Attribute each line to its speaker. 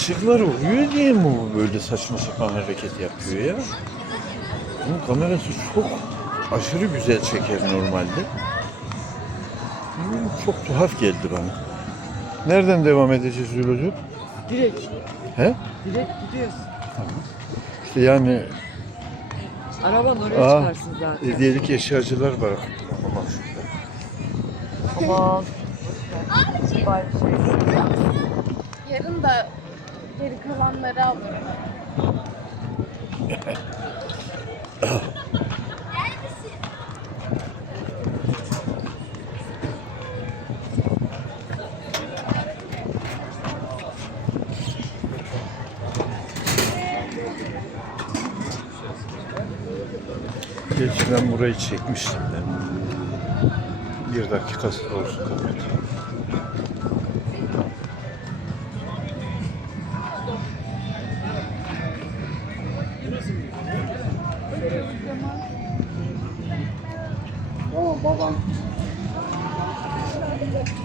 Speaker 1: ışıklar uyuyor diye mi bu böyle saçma sapan hareket yapıyor ya? Bunun kamerası çok aşırı güzel çeker normalde. Çok tuhaf geldi bana. Nereden devam edeceğiz Zülocuk?
Speaker 2: Direkt.
Speaker 1: He?
Speaker 2: Direkt gidiyoruz.
Speaker 1: İşte yani
Speaker 2: Araban oraya çıkarsın zaten.
Speaker 1: hediyelik eşyacılar var. Bak şurada.
Speaker 2: Aman.
Speaker 3: Yarın da geri kalanları alırım.
Speaker 1: Gerçi ben burayı çekmiştim ben. Bir dakikası da olsun kapat.
Speaker 4: Tamam babam.